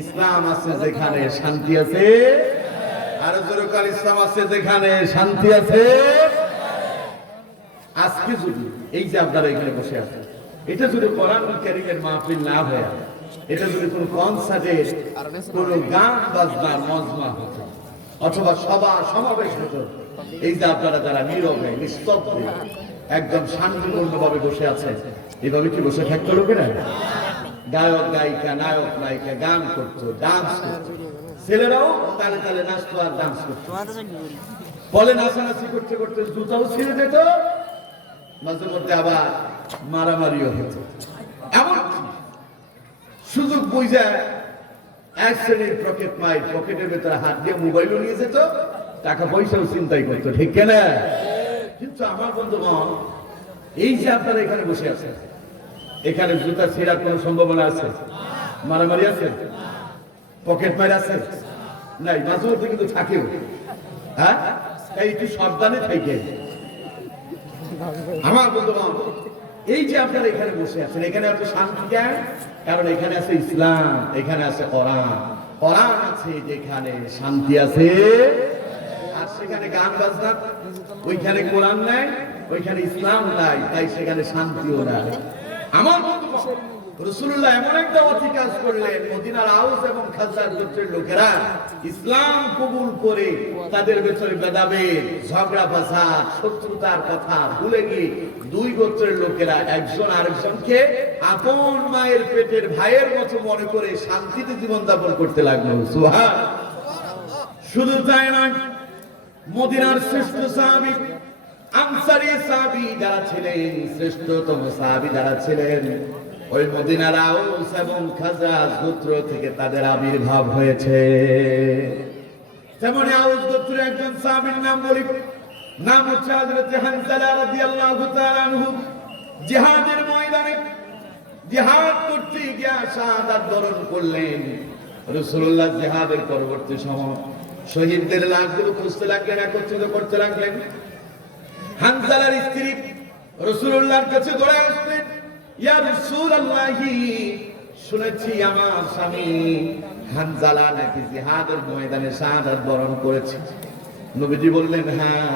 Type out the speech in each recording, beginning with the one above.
ইসলাম আছে যেখানে শান্তি আছে, আর জোরকার ইসলাম আছে যেখানে শান্তি আছে। আজকে যদি এই যে আপনারা এখানে বসে আছেন, এটা যদি কোরআন কারীমের মাহফিল না হয়, এটা যদি কোন কনসার্টের কোন গান বাজনার মজমা হতো অথবা সভা সমাবেশ হতো, এই যে আপনারা যারা নীরবে নিস্তব্ধে একদম শান্তিপূর্ণভাবে বসে আছেন, এভাবে কি বসে থাকতো লোকেরা? গায়ক গায়িকা, নায়ক নায়িকা গান করতো, ডান্স করতো, ছেলেরাও তালে তালে নাচতো আর ডান্স করতো। বলে নাচানাচি করতে করতে জুতাও ছিঁড়ে যেত, মাঝে মধ্যে আবার মারামারিও হতো। এমন সুযোগ বুঝে এক শ্রেণীর পকেট মাই পকেটের ভেতরে হাত দিয়ে মোবাইলও নিয়ে যেত, টাকা পয়সাও চিন্তাই করতো, ঠিক কেনা? কিন্তু আমার বন্ধুগণ, এই যে আপনারা এখানে বসে আছেন, এখানে জুতা ছিঁড়ার কোন সম্ভাবনা আছে? মারামারি আছে? পকেট মার আছে? নাই, মাঝে মধ্যে কিন্তু থাকেও। হ্যাঁ, একটু সাবধানে থেকে আমার বন্ধুগণ, এই যে আপনারা এখানে বসে আছেন, এখানে এত শান্তি কেন? কারণ এখানে আছে ইসলাম, এখানে আছে কোরআন। কোরআন আছে যেখানে শান্তি আছে, আর সেখানে গান বাজনা, ওইখানে কোরআন নাই, ওইখানে ইসলাম নাই, তাই সেখানে শান্তিও নাই। আমার বন্ধুগণ, রাসূলুল্লাহ এমন একটা কাজ করলেন, মদিনার আউস এবং খাজরাজ গোত্রের লোকেরা ইসলাম কবুল করে তাদের ভেতরে ভেদাভেদ, ঝগড়া ফাসাদ, শত্রুতার কথা ভুলে গিয়ে দুই গোত্রের লোকেরা একজন আরেকজনকে আপন মায়ের পেটের ভাইয়ের মতো মনে করে শান্তিতে জীবন যাপন করতে লাগলো। সুবহানাল্লাহ। শুধু তাই নয়, মদিনার শ্রেষ্ঠ সাহাবী আনসারী সাহাবী যারা ছিলেন, শ্রেষ্ঠতম সাহাবী যারা ছিলেন, ওই মদিনার আউস এবং খাজরাজ গোত্র থেকে তাদের আবির্ভাব হয়েছে। যেমন আউস গোত্রের একজন সাহাবীর নাম বলি, নাম হচ্ছে হযরত হানজালা রাদিয়াল্লাহু তাআলা আনহু। জিহাদের ময়দানে জিহাদ করতে গিয়ে শাহাদাত বরণ করলেন। রাসূলুল্লাহ জিহাদের পরবর্তী সময় শহীদদের লাশগুলো খুঁজতে লাগলেন, একত্রিত করতে লাগলেন। হানজালার স্ত্রী রাসূলুল্লাহর কাছে দৌড়ে আসলেন, ইয়া রাসূলুল্লাহ, শুনেছি আমার স্বামী হানজালা নাকি জিহাদের ময়দানে শাহাদাত বরণ করেছে। নবীজি বললেন, হ্যাঁ,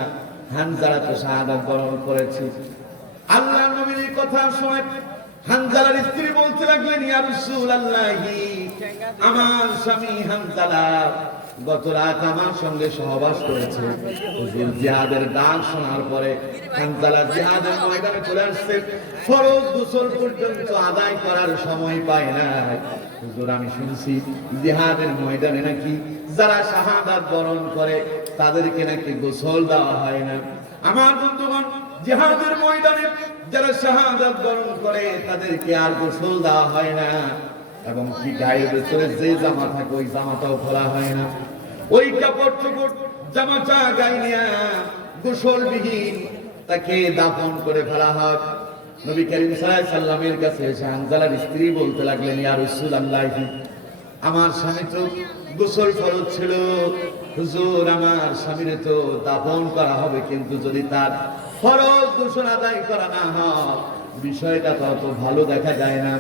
হানজালা তো শাহাদাত বরণ করেছে। আল্লাহর নবীর এই কথা শুনে হানজালার স্ত্রী বলতে লাগলেন, ইয়া রাসূলুল্লাহ, আমার স্বামী হানজালা গত রাত আমার সঙ্গে সহবাস করেছে। হুজুর জিহাদের ডাক শোনার পরে হানজালা জিহাদের ময়দানে চলে আসছে, ফরজ গোসল পর্যন্ত আদায় করার সময় পায় না। হুজুর আমি শুনছি জিহাদের ময়দানে নাকি যারা শাহাদাত বরণ করে তাদেরকে নাকি গোসল দেওয়া হয় না। আমার বন্ধুগণ, জিহাদের ময়দানে যারা শাহাদাত বরণ করে তাদেরকে আর গোসল দেওয়া হয় না, এবং কি গায়ের ভেতরে যে জামা থাকে ওই জামাটাও খোলা হয় না। ওই কাপড় চোপড় জামাটা গায়ে নিয়ে গোসলবিহীন তাকে দাফন করে ফেলা হয়। নবী করিম সাল্লাল্লাহু আলাইহি সাল্লামের কাছে এসে হানজালার স্ত্রী বলতে লাগলেন, ইয়া রাসূলুল্লাহ, আমার স্বামী তো গোসল ফরজ ছিল, হুজুর আমার স্বামীর তো দাফন করা হবে, কিন্তু যদি তার ফরজ গোসল আদায় করা না হয় বিষয়টা তো অত ভালো দেখা যায় না।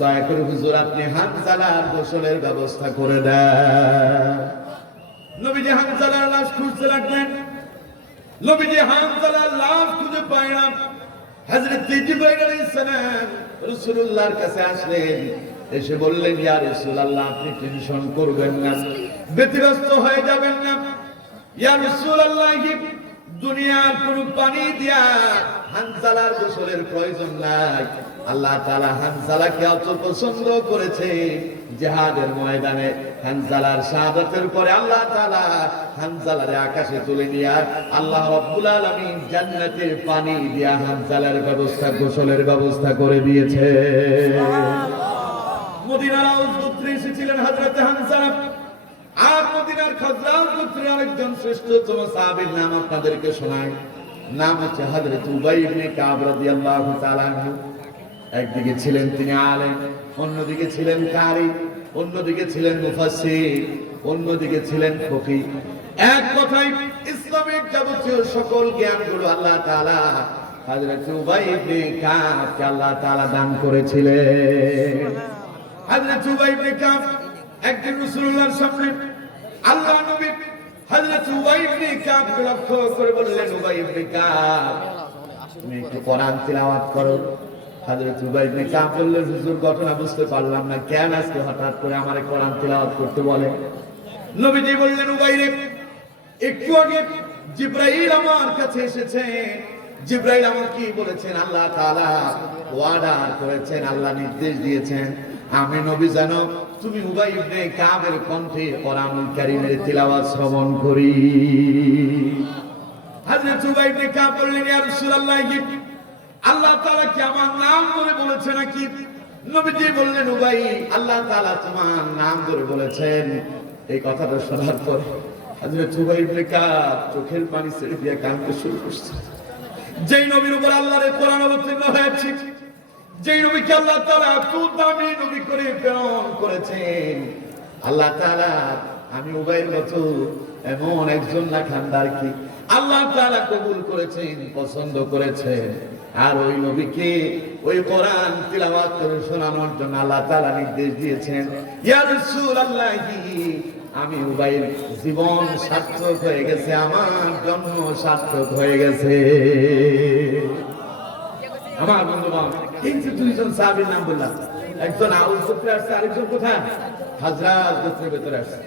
দয়া করে হুজুর আপনি হানজালার গোসলের ব্যবস্থা করে দেন। নবীজি হানজালার লাশ খুঁজতে লাগলেন। নবীজি হানজালার লাশ খুঁজে পায় না। হযরত জিবরাইল আলাইহিস সালাম রাসূলুল্লাহর কাছে আসলেন, এসে বললেন, ইয়া রাসূলুল্লাহ, আপনি টেনশন করবেন না, ব্যতিব্যস্ত হয়ে যাবেন না। ইয়া রাসূলুল্লাহ, দুনিয়ার কোন পানি দিয়া হানজালার গোসলের প্রয়োজন নাই। আল্লাহ তাআলা হানজালাকে অত পছন্দ করেছে, জিহাদের ময়দানে হানজালার শাহাদাতের পরে আল্লাহ তাআলা হানজালারে আকাশে তুলে নিয়ে আল্লাহ রাব্বুল আলামিন জান্নাতের পানি দিয়া হানজালার ব্যবস্থা, গোসলের ব্যবস্থা করে দিয়েছে। মদিনার আউস গোত্রে এসেছিলেন হযরত হানজালা, আর মদিনার খাজরাজ গোত্রের আরেকজন শ্রেষ্ঠতম সাহাবীর নাম আপনাদেরকে শোনাই, নাম হচ্ছে হযরত উবাই ইবনে কাব রাদিয়াল্লাহু তাআলা আনহু। একদিকে ছিলেন তিনি আলেম, অন্যদিকে ছিলেন কারি, অন্যদিকে ছিলেন মুফাসসির, অন্যদিকে ছিলেন ফকিহ। এক কথায় ইসলামের যাবতীয় সকল জ্ঞানগুলো আল্লাহ তাআলা হযরত উবাই ইবনে কাবকে আল্লাহ তাআলা দান করেছিলেন। হযরত উবাই ইবনে কাব একদিন রাসূলুল্লাহর সামনে আল্লাহ নবী হযরত উবাই ইবনে কাব লক্ষ্য করে বললেন, উবাই ইবনে কাব তুমি একটু কোরআন তিলাওয়াত করো। হযরত উবাই ইবনে কাব বললেন, হুজুর ঘটনা বুঝতে পারলাম না, কেন আজকে হঠাৎ করে আমারে কোরআন তিলাওয়াত করতে বলে? নবীজি বললেন, উবাই রে, একটু আগে জিবরাইল আমার কাছে এসেছে। জিবরাইল আমাকে বলেছেন আল্লাহ তাআলা ওয়াদা করেছেন, আল্লাহ নির্দেশ দিয়েছেন, আমি নবী জানো তুমি উবাই ইবনে কাবের কণ্ঠে কোরআনুল কারীমের তিলাওয়াত শ্রবণ করি। হযরত উবাই ইবনে কাব বললেন, ইয়া রাসূলুল্লাহ, আল্লাহ তাআলা কি আমার নাম ধরে বলেছে নাকি? নবীজি বললেন, উবাই, আল্লাহ তাআলা তোমার নাম ধরে বলেছেন। এই কথাটা শোনার পর হযরত উবাই ইবনে কাব চোখের পানি ছেড়ে দিয়ে কাঁদতে শুরু করছে। যেই নবীর উপর আল্লাহর কোরআন অবতীর্ণ হয়েছে, যেই নবীকে আল্লাহ তাআলা এত দামি নবী করে প্রেরণ করেছেন, আল্লাহ তাআলা আমি উবাইয়ের মতো এমন একজন না খানদার কি আল্লাহ তাআলা কবুল করেছেন, পছন্দ করেছেন। আর ওই নবীকে ওই কোরআন তিলাওয়াত করে শোনানোর জন্য আল্লাহ তাআলা নির্দেশ দিয়েছেন। ইয়া রাসূলুল্লাহ, আমি উবাইয়ের জীবন সার্থক হয়ে গেছে, আমার জন্ম সার্থক হয়ে গেছে। আমার বন্ধুগণ, এই যে দুইজন সাহাবীর নাম বললাম, একজন আউস গোত্রে আসছে, আরেকজন কোথায়? হাজরাজ গোত্রের ভেতরে আসছে।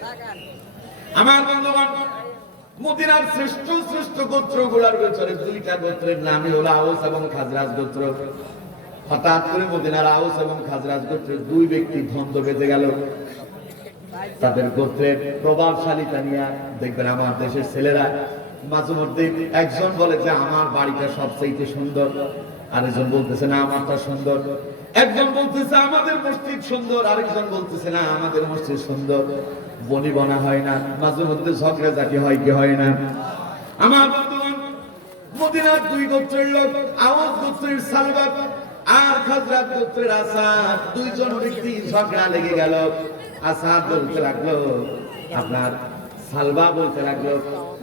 আমার বন্ধুগণ, মদিনার শ্রেষ্ঠ শ্রেষ্ঠ গোত্রগুলোর ভেতরে দুইটা গোত্রের নামই হলো আউস এবং খাজরাজ গোত্র। হঠাৎ করে মদিনার আউস এবং খাজরাজ গোত্রের দুই ব্যক্তি দ্বন্দ্ব বেঁধে গেল। তাদের গোত্রের প্রভাবশালীতা নিয়ে দেখবেন আমার দেশের ছেলেরা মাঝে মধ্যে একজন বলে যে আমার বাড়িটা সবচেয়ে সুন্দর, আরেকজন বলতেছে না আমারটা সুন্দর, একজন বলতেছে আমাদের মসজিদ সুন্দর, আরেকজন বলতেছে না আমাদের মসজিদ সুন্দর। বনিবনা হয় না, মাঝে মধ্যে ঝগড়াঝাটি হয় কি হয় না? আমার বন্ধুগণ, মদিনার দুই গোত্রের লোক, আওয়াজ গোত্রের সালবা আর খাজরাজ গোত্রের আসাদ, দুইজন ব্যক্তি ঝগড়া লেগে গেল। আসাদ বলতে লাগলো, আপনার সালবা বলতে লাগলো,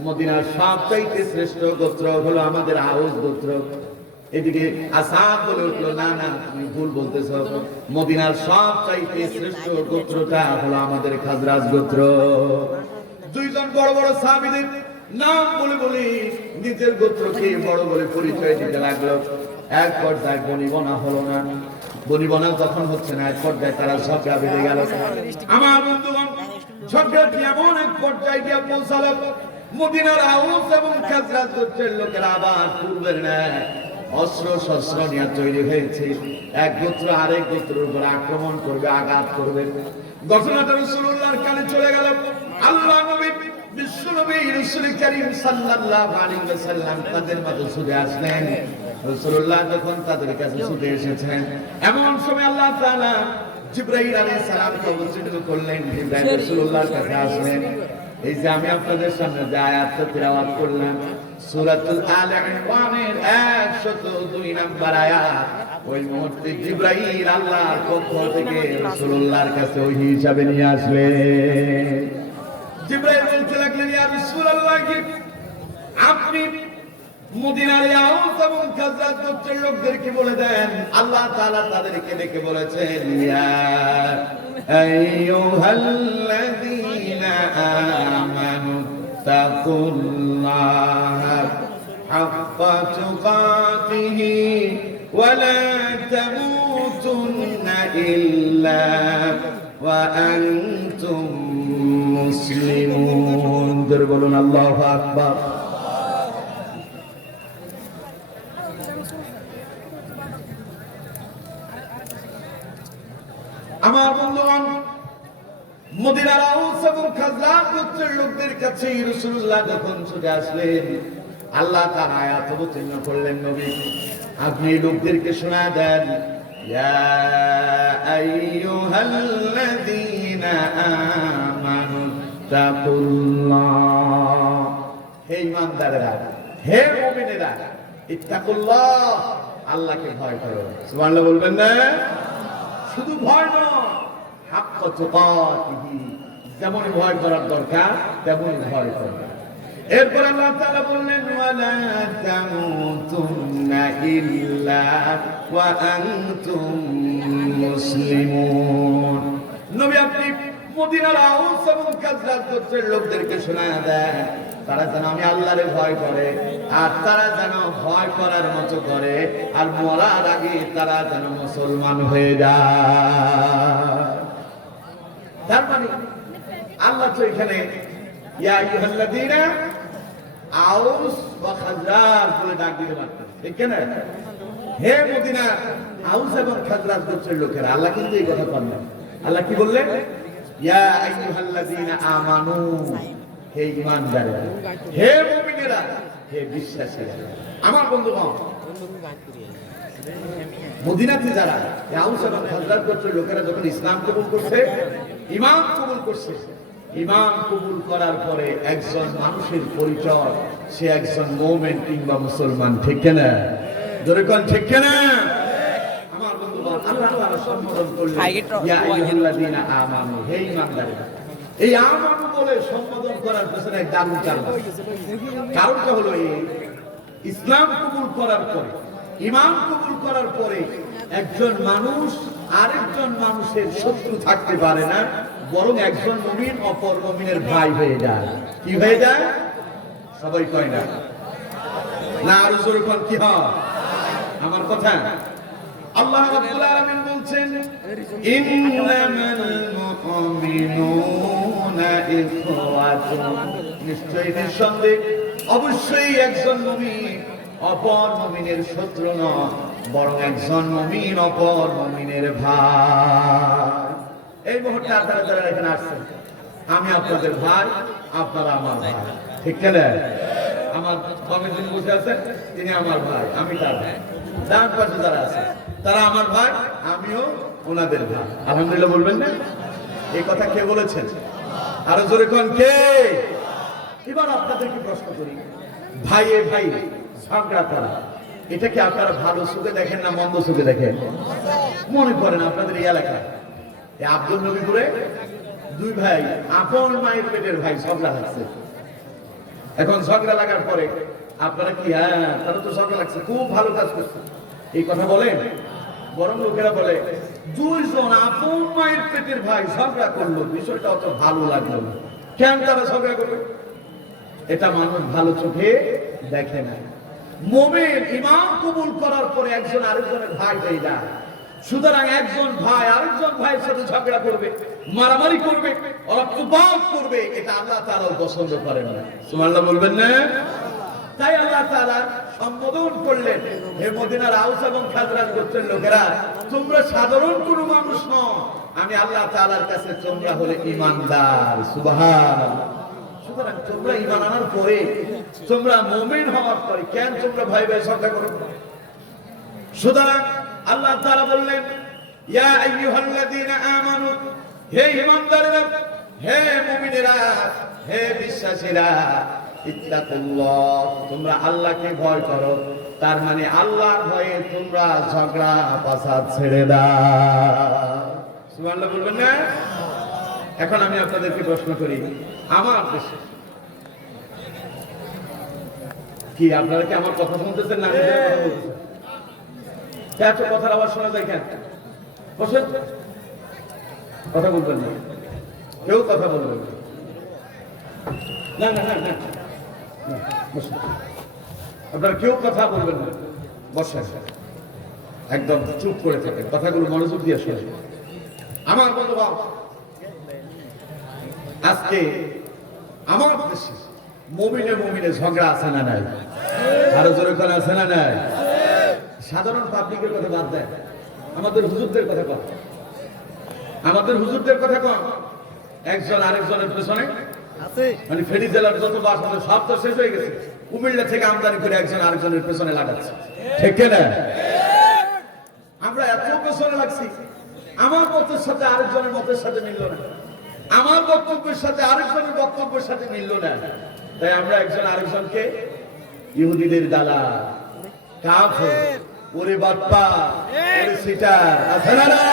মদিনার সবচাইতে শ্রেষ্ঠ গোত্র হলো আমাদের আওয়াজ গোত্র। এদিকে আসাদ বলে উঠলো, না না তুমি ভুল বলতেছো, মদিনার সবচাইতে শ্রেষ্ঠ গোত্রটা হলো আমাদের খাজরাজ গোত্র। দুইজন বড় বড় সাহাবীদের নাম বলে বলে নিজের গোত্রকে বড় বলে পরিচয় দিতে লাগলো। এক পর্যায়ে বনিবনা হলো না, বনিবনা যখন হচ্ছে না, এক পর্যায়ে তারা ঝগড়া বেঁধে গেল। আমার বন্ধুগণ, ঝগড়াটি এমন এক পর্যায়ে গিয়ে পৌঁছালো, মদিনার আউস এবং খাজরাজ গোত্রের লোকেরা আবার পূর্বের ন্যায় অস্ত্র শস্ত্র নিয়ে তৈরি হয়েছে। এক গোত্র আরেক গোত্রের উপর আক্রমণ করবে, আঘাত করবে। ঘটনাটা রাসূলুল্লাহর কানে চলে গেল। আল্লাহ নবী বিশ্ব নবী রাসূল করিম সাল্লাল্লাহু আলাইহি ওয়াসাল্লাম তাদের মাঝে ছুটে আসলেন। রাসূলুল্লাহ যখন তাদের কাছে ছুটে এসেছেন, এমন সময় আল্লাহ তাআলা জিবরাইল আলাইহিস সালামকে অবতীর্ণ করলেন। জিবরাইল রাসূলুল্লাহর কাছে আসলেন। এই যে আমি আপনাদের সামনে যে আয়াতটা তিলাওয়াত করলাম, সূরাতুল আলে ইমরানের 102 নম্বর আয়াত, ওই মুহূর্তে জিবরাইল আল্লাহর পক্ষ থেকে রাসূলুল্লাহর কাছে ওহী হিসাবে নিয়ে আসলেন। জিবরাইল বলতে লাগলেন, ইয়া রাসূলুল্লাহ, আপনি মদিনার আউস এবং খাজরাজ গোত্রের লোকদেরকে বলে দেন, আল্লাহ তাআলা তাদেরকে ডেকে বলেছেন, ইয়া আইয়ুহাল্লাযীনা আমানু তাকুল্লাহা হাক্কা তুকাতিহি ওয়া লা তামুতুন্না ইল্লা ওয়া আনতুম মুসলিমুন। বলুন আল্লাহু আকবার। আমার বন্ধুগণ, মদিনার আউস এবং খাজরাজ গোত্রের লোকদের কাছে রাসূলুল্লাহ যখন ছুটে আসলেন, আল্লাহ তাআলা আয়াত অবতীর্ণ করলেন, নবী আপনি লোকদেরকে শোনায় দেন, ইয়া আইয়ুহাল্লাযীনা আমানু তাকুল্লাহ, হে ঈমানদারেরা, হে মুমিনেরা, ইত্তাকুল্লাহ, আল্লাহকে ভয় করো। সুবহানাল্লাহ বলবেন না? শুধু ভয় নয়, হাক্কা তুকাতিহি, যেমন ভয় করার দরকার তেমন ভয় করবে। এরপর আল্লাহ তাআলা বললেন, ওয়ালা তামুতুন্না ইল্লা ওয়া আনতুম মুসলিমুন, মদিনার আউস এবং খাজরাজ গোত্রের লোকদেরকে শোনায়া দেয়, তারা যেন আমি আল্লাহরে ভয় করে, আর তারা যেন ভয় করার মতো করে, আর মরার আগে তারা যেন মুসলমান হয়ে যায়। তার মানে আল্লাহ তো এখানে ইয়া আইয়ুহাল্লাযীনা আউস ওয়া খাজরাজ বলে ডাক দিতে পারতেন, ঠিক না? হে মদিনা আউস এবং খাজরাজ গোত্রের লোকেরা, আল্লাহ কিন্তু এই কথা বললেন। আল্লাহ কি বললেন? ইয়া আইয়ুহাল্লাযীনা আমানু, হে ঈমানদারেরা, হে মুমিনেরা, হে বিশ্বাসীরা। আমার বন্ধুগণ, মদিনাতে যারা আউস এবং খাজরাজ গোত্রের লোকেরা যখন ইসলাম কবুল করছে, ঈমান কবুল করছে, ঈমান কবুল করার পরে একজন মানুষের পরিচয় সে একজন মুমিন কিংবা মুসলমান, ঠিক না? জোরে কোন ঠিক না? আমার বন্ধুগণ, আল্লাহ তাআলা সম্বোধন করলেন ইয়া আইয়ুহাল্লাযীনা আমানু, হে ঈমানদারেরা। এই আমানু বলে সম্বোধন করার পেছনে দারুণ কারণ। কারণটা হলো এই, ইসলাম কবুল করার পরে, ঈমান কবুল করার পরে একজন মানুষ আরেকজন মানুষের শত্রু থাকতে পারে না, বরং একজন মুমিন অপর মুমিনের ভাই হয়ে যায়। কি হয়ে যায়? সবাই কয় না, না আরো জোরে কোন কি হয়? আমার কথা আল্লাহ রাব্বুল আলামিন বলছেন, ইন্নামাল মুমিনুনা ইখওয়াতুন, নিশ্চয়ই নিঃসন্দেহে অবশ্যই একজন মুমিন অপর মুমিনের শত্রু নয়, বরং একজন মুমিন অপর মুমিনের ভাই। এই মুহূর্তে আপনারা যারা এখানে আসছেন, আমি আপনাদের ভাই, আপনারা আমার ভাই, ঠিক না? আমার বামে যিনি বসে আছেন তিনি আমার ভাই, আমি তার ভাই। ডান পাশে যারা আছে তারা আমার ভাই, আমিও ওনাদের ভাই। আলহামদুলিল্লাহ বলবেন না? এই কথা কে বলেছেন? আরো জোরে কোন কে? এবার আপনাদেরকে প্রশ্ন করি, ভাইয়ে ভাই ঝগড়া করা, এটা কি আপনারা ভালো চোখে দেখেন না মন্দ চোখে দেখেন? মনে করেন আপনাদের এই এলাকায় আব্দুল নবীপুরে দুই ভাই আপন মায়ের পেটের ভাই ঝগড়া লাগছে। এখন ঝগড়া লাগার পরে আপনারা কি, হ্যাঁ তারা তো ঝগড়া লাগছে, খুব ভালো কাজ করছে, এই কথা বলেন? বরং লোকেরা বলে দুইজন আপন মায়ের পেটের ভাই ঝগড়া করলো, বিষয়টা অত ভালো লাগলো না। কেন তারা ঝগড়া করবে? এটা মানুষ ভালো চোখে দেখে না। মুমিন ঈমান কবুল করার পরে একজন আরেকজনের ভাই হয়ে যায়, সুতরাং একজন ভাই আরেকজন ভাইয়ের সাথে ঝগড়া করবে, মারামারি করবে, রক্তপাত করবে, এটা আল্লাহ তাআলা পছন্দ করেন না। সুবহানাল্লাহ বলবেন না? তাই আল্লাহ তাআলা সম্বোধন করলেন, হে মদিনার আউস এবং খাজরাজ গোত্রের লোকেরা, তোমরা সাধারণ কোনো মানুষ নও, আমি আল্লাহ তাআলার কাছে তোমরা হলে ঈমানদার। সুবহানাল্লাহ। সুতরাং তোমরা ঈমান আনার পরে, তোমরা মুমিন হওয়ার পরে কেন তোমরা ভাই ভাই ঝগড়া করো? সুতরাং আল্লাহ তাআলা বললেন, ইয়া আইয়ুহাল্লাযীনা আমানু, হে ঈমানদাররা, হে মুমিনেরা, হে বিশ্বাসীরা, ইত্তাকুল্লাহ, তোমরা আল্লাহকে ভয় করো। তার মানে আল্লাহর ভয়ে তোমরা ঝগড়া ফাসাদ ছেড়ে দাও। সুবহানাল্লাহ বলবেন না? এখন আমি আপনাদেরকে প্রশ্ন করি, আমার দেশে কি আপনারা কি আমার কথা শুনতেছেন না? এত কথার আওয়াজ শোনা যায় কেন? বসেন, কথা বলবেন না, কেউ কথা বলবেন না, না না না, বসেন, আপনারা কেউ কথা বলবেন না, বসেন, একদম চুপ করে থাকেন, কথাগুলো মনোযোগ দিয়ে শোনেন। আমার বন্ধুগণ, আজকে আমার দেশে মুমিনে মুমিনে ঝগড়া আছে না নাই? আরো জোরে করে আছে না নাই? সাধারণ পাবলিকের কথা বাদ দেয়, আমাদের হুজুরদের কথা কম, আমাদের হুজুরদের কথা কম, একজন আরেকজনের পেছনে, মানে ফেনী জেলার যত বাস আছে সব তো শেষ হয়ে গেছে, কুমিল্লা থেকে আমদানি করে একজন আরেকজনের পেছনে লাগাচ্ছে, ঠিক না? আমরা এত পেছনে লাগছি, আমার মতের সাথে আরেকজনের মতের সাথে মিলল না, আমার বক্তব্যের সাথে আরেকজনের বক্তব্যের সাথে মিলল না, তাই আমরা একজন আরেকজনকে ইহুদিদের দালা, কাফের, ওরে বাপ্পা, ওরে সিটার, আছে না?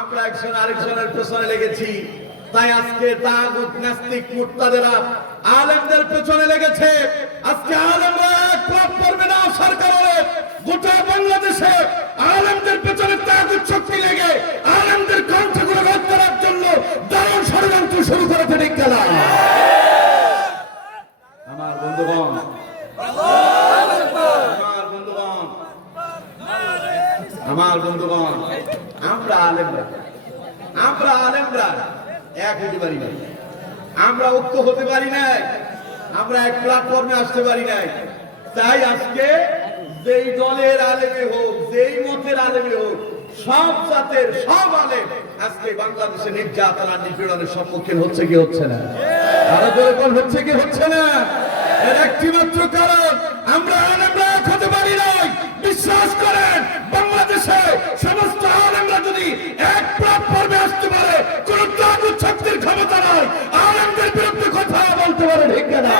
আমরা একজন আরেকজনের পেছনে লেগেছি। তাই আজকে তাগুত নাস্তিক মুরতাদেরা আলেমদের পেছনে লেগেছে। আজকে আলেমরা ক্লাব করবে না সরকারের, গোটা বাংলাদেশে আলেমদের পেছনে তাগুত শক্তি লেগে আলেমদের কণ্ঠগুলো রোধ করার জন্য আমরা আলেমরা এক হতে পারি নাই, আমরা ঐক্য হতে পারি নাই, আমরা এক প্ল্যাটফর্মে আসতে পারি নাই। তাই আজকে যেই দলের আলেমে হোক, যেই মতের আলেমে হোক, সব জাতের সব আলেম আজকে বাংলাদেশে নির্যাতন আর নিপীড়নের সম্মুখীন হচ্ছে কি হচ্ছে না? আরো জোরে হচ্ছে কি হচ্ছে না? এর একটি মাত্র কারণ আমরা আলেমরা এক হতে পারি নাই। বিশ্বাস করেন, বাংলাদেশে সমস্ত আলেমরা যদি এক প্ল্যাটফর্মে আসতে পারে, কোন তাগুত শক্তির ক্ষমতা নাই আলেমদের বিরুদ্ধে কথা বলতে পারে, ঠিক না?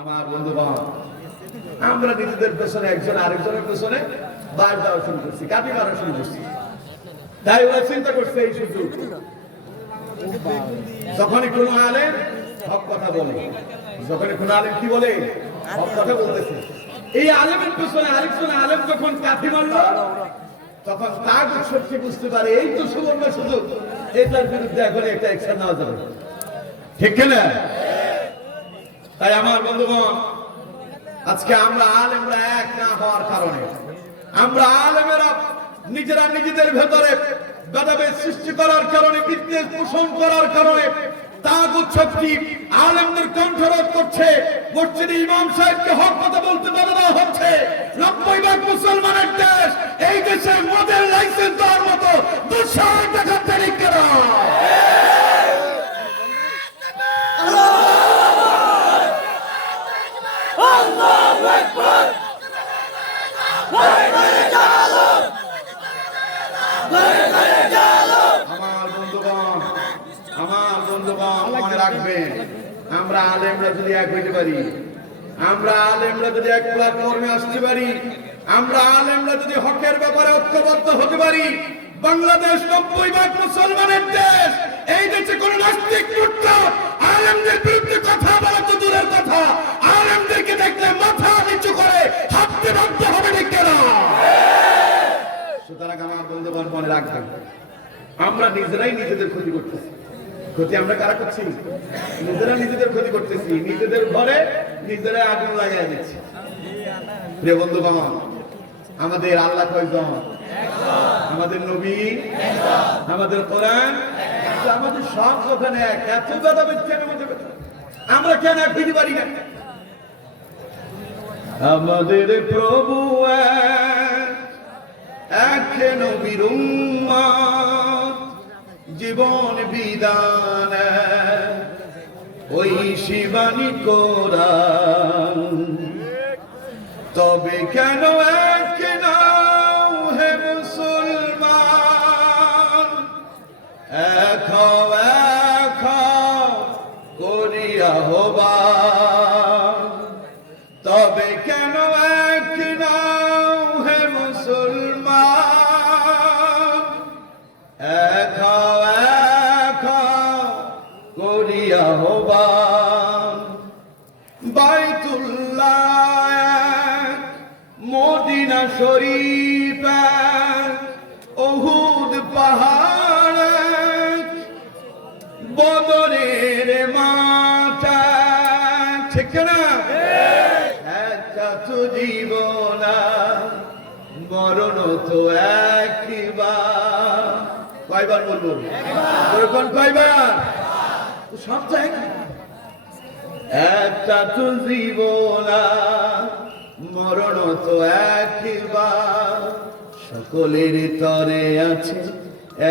আমার বন্ধুগণ, আমরা নিজেদের পেছনে একজন আরেকজনের পেছনে বাস দেওয়া শুরু করছি, কাটি মারা শুরু করছি। তাই ওরা চিন্তা করছে এই সুযোগ যখনই কোনো আলেম হক কথা বলে, যখনই কোনো আলেম কি বলে হক কথা বলতেছে, এই আলেমের পেছনে আরেকজন আলেম যখন কাঠি মারলো, তখন তাগুত শক্তি বুঝতে পারে এই তো সুবর্ণ সুযোগ, এটার বিরুদ্ধে এখন একটা অ্যাকশন নেওয়া যাবে, ঠিক কিনা? তাই আমার বন্ধুগণ, আজকে আমরা আলেমরা এক না হওয়ার কারণে, আমরা আলেমেরা নিজেরা নিজেদের ভেতরে ভেদাভেদ সৃষ্টি করার কারণে, বিদ্বেষ পোষণ করার কারণে তাগুত শক্তি আলেমদের কণ্ঠরোধ করছে। মসজিদে ইমাম সাহেবকে হক কথা বলতে বাধা দেওয়া হচ্ছে। 90% মুসলমানের দেশ, এই দেশে মদের লাইসেন্স দেওয়ার মতো দুঃসাহস দেখাচ্ছে কেন? আমার বন্ধুগণ মনে রাখবেন, আমরা আলেমরা যদি এক হইতে পারি, আমরা আলেমরা যদি এক প্ল্যাটফর্মে আসতে পারি, আমরা আলেমরা যদি হকের ব্যাপারে ঐক্যবদ্ধ হতে পারি, বাংলাদেশ 90% মুসলমানের দেশ, এই দেশে কোন নাস্তিক মুরতাদ আলেমদের বিরুদ্ধে কথা বলা তো দূরের কথা, আলেমদেরকে দেখলে মাথা নিচু করে হাঁটতে বাধ্য হবে, ঠিক কেন? সুতরাং আমার বন্ধুগণ মনে রাখবেন, আমরা নিজেরাই নিজেদের ক্ষতি করতেছি। ক্ষতি আমরা কারা করছি? নিজেরা নিজেদের ক্ষতি করতেছি, নিজেদের ঘরে নিজেরাই আগুন লাগাই দিচ্ছি। প্রিয় বন্ধুগণ, আমাদের আল্লাহ কয়জন? আমাদের নবী, আমাদের কোরআন, আমাদের সব ওখানে এক। এত ভেদাভেদ কেন আমাদের? আমরা কেন এক হইতে পারি না? আমাদের প্রভু এক, নবীর উম্মত, জীবন বিধান ওই শিবানী কোরআন। তবে কেন এক নাও হে মুসলমান, এক করিয়া আহ্বান। তবে কেন এক নাও হে মুসলমান, এক করিয়া আহ্বান। বাইতুল্লাহ এক, মদিনা শরীফ এক, উহুদ পাহাড় এক, বদরের মাঠ এক, ঠিক না? একটা তো জীবন, মরণ তো একবার। কয়বার বলবো? কয়বার? সব তো এক। একটা তো জীবন, মরণ তো একবার। সকলের তরে আছে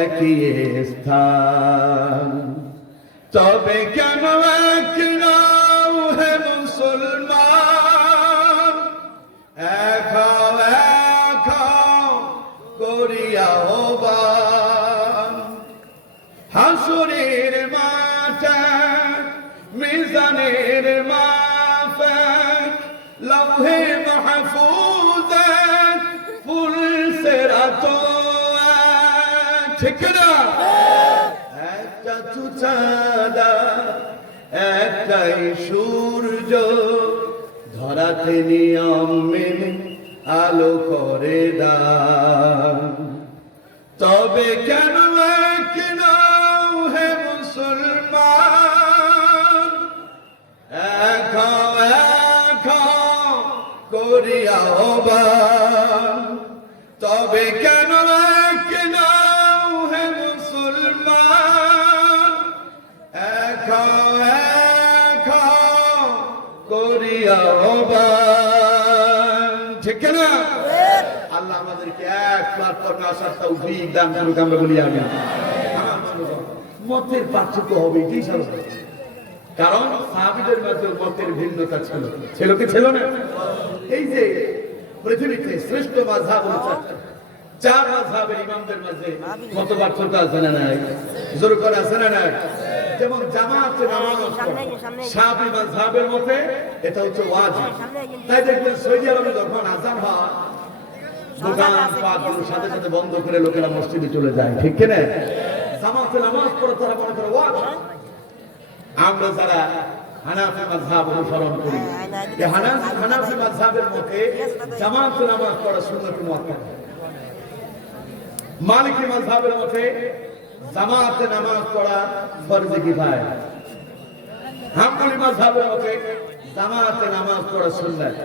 একই স্থান। তবে কেন এক নাও হে মুসলমান, এক করিয়া আহ্বান। হাসরের মাঠে মিজানের মাপে, লৌহে মাহফুজে ফুলসিরাত এক, ঠিক না? একটা তো চাঁদ, একটাই সূর্য, ধরাতে নিয়ম মেনে আলো করে দান। তবে কেন এক নাও হে মুসলমান, এক করিয়া আহ্বান। তবে কেন আহ্বান, ঠিক না? আল্লাহ আমাদেরকে এক প্ল্যাটফর্মে আসার তৌফিক দান করুক, আমরা বলি আমিন। আমার বন্ধুগণ, মতের পার্থক্য হবে এটাই স্বাভাবিক, কারণ সাহাবীদের মধ্যে মতের ভিন্নতা ছিল, ছিল কি ছিল না? এই যে পৃথিবীতে শ্রেষ্ঠ মাযহাব হচ্ছে চার মাযহাবের ইমামদের মধ্যে কত পার্থক্য আছে না নাই? জোর করে আছে না নাই? যেমন জামাতে নামাজ শাফি মাযহাবের মতে এটা হচ্ছে ওয়াজিব। তাই দেখবেন সৌদি আরবে যখন আযান হয় দোকান পাটগুলোর সাথে সাথে বন্ধ করে লোকেরা মসজিদে চলে যায়, ঠিক কি না? জামাতে নামাজ পড়ে তারা মনে করে ওয়াজিব। আমরা যারা হানাফি মাযহাব অনুসরণ করি, এই হানাফি মাযহাবের মতে জামাতে নামাজ পড়া সুন্নাত মুআক্কাদ। মালিকি মাযহাবের মতে জামাতে নামাজ পড়া ফরজে কিফায়া। হাম্বলি মাযহাবের মতে জামাতে নামাজ পড়া সুন্নাত।